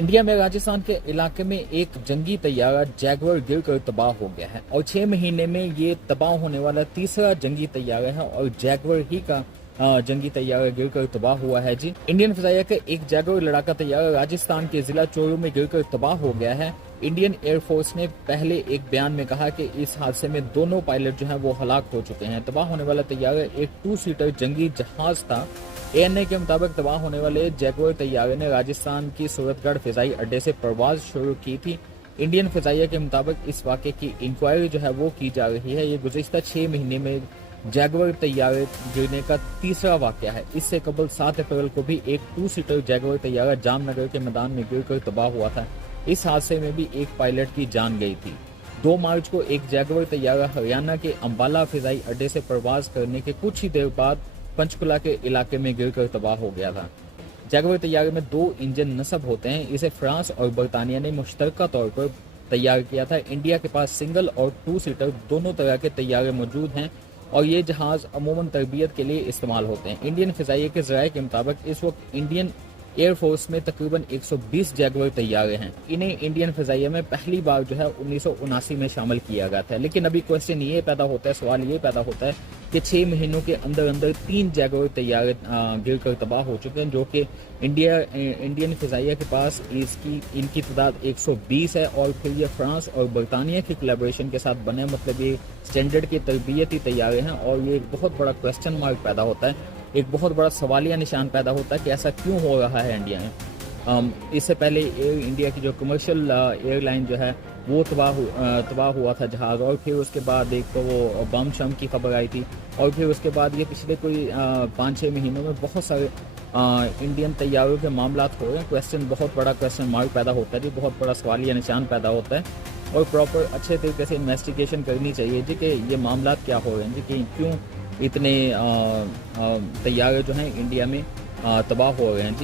India में राजस्थान के इलाके में एक जंगी तैयारा जैगुआर गिरकर तबाह हो गया है और 6 महीने में ये तबाह होने वाला तीसरा जंगी तैयारा है और जैगुआर ही का जंगी तैयारा गिरकर तबाह हुआ है जी। इंडियन फिजाइया का एक जैगुआर लड़ाका तैयारा राजस्थान के जिला चोरू में गिरकर तबाह हो गया है। इंडियन एयरफोर्स ने पहले एक बयान में कहा कि इस हादसे में दोनों पायलट जो हैं वो हलाक हो चुके हैं। तबाह होने वाला तैयारा एक 2 सीटर जंगी जहाज था। एएनआई के मुताबिक तबाह होने वाले जैगुआर तैयारे ने राजस्थान की सूरतगढ़ फिजाई अड्डे से परवाज शुरू की थी। इंडियन फिजाइया के मुताबिक इस वाक़े की इंक्वायरी जो है वो की जा रही है। ये गुज़िश्ता 6 महीने में जैगुआर तैयारे गिरने का तीसरा वाक़या है। इससे कबल 7 अप्रैल को भी एक 2 सीटर जैगुआर तैयारा जामनगर के मैदान में गिरकर तबाह हुआ था। इस हादसे में भी एक पायलट की जान गई थी। 2 मार्च को एक जैगुआर तैयारा हरियाणा के अंबाला फिजाई अड्डे से परवाज करने के कुछ ही देर बाद पंचकुला के इलाके में गिरकर तबाह हो गया था। जैगुआर तैयारे में 2 इंजन नस्ब होते हैं। इसे फ्रांस और बरतानिया ने मुश्तरका तौर पर तैयार किया था। इंडिया के पास सिंगल और 2 सीटर दोनों तरह के तैयारे मौजूद हैं और ये जहाज अमूमन तरबियत के लिए इस्तेमाल होते हैं। इंडियन फिजाइया के ज़राए के मुताबिक इस वक्त इंडियन एयरफोर्स में तकरीबन 120 जैगुआर तैयारे हैं। इन्हें इंडियन फिजाइया में पहली बार जो है 1979 में शामिल किया गया था। लेकिन अभी क्वेश्चन ये पैदा होता है, सवाल ये पैदा होता है कि 6 महीनों के अंदर अंदर 3 जैगुआर तैयारे गिरकर तबाह हो चुके हैं, जो कि इंडियन फिजाइया के पास इनकी तादाद 120 है और फिर ये फ्रांस और बरतानिया की कोलैबोरेशन के साथ बने, मतलब ये स्टैंडर्ड के तरबियती तैयारे हैं। और ये एक बहुत बड़ा क्वेश्चन मार्क पैदा होता है, एक बहुत बड़ा सवालिया निशान पैदा होता है कि ऐसा क्यों हो रहा है इंडिया में। इससे पहले एयर इंडिया की जो कमर्शियल एयरलाइन जो है वो तबाह हुआ था जहाज़, और फिर उसके बाद एक तो वो बम शम की खबर आई थी, और फिर उसके बाद ये पिछले कोई 5-6 महीनों में बहुत सारे इंडियन तैयारों के मामलात हो रहे हैं। बहुत बड़ा क्वेश्चन मार्क पैदा होता है जी, बहुत बड़ा सवालिया निशान पैदा होता है और प्रॉपर अच्छे तरीके से इन्वेस्टिगेशन करनी चाहिए जी कि ये मामलात क्या हो रहे हैं जी, कि क्यों इतने तैयारे जो हैं इंडिया में तबाह हो रहे हैं जी।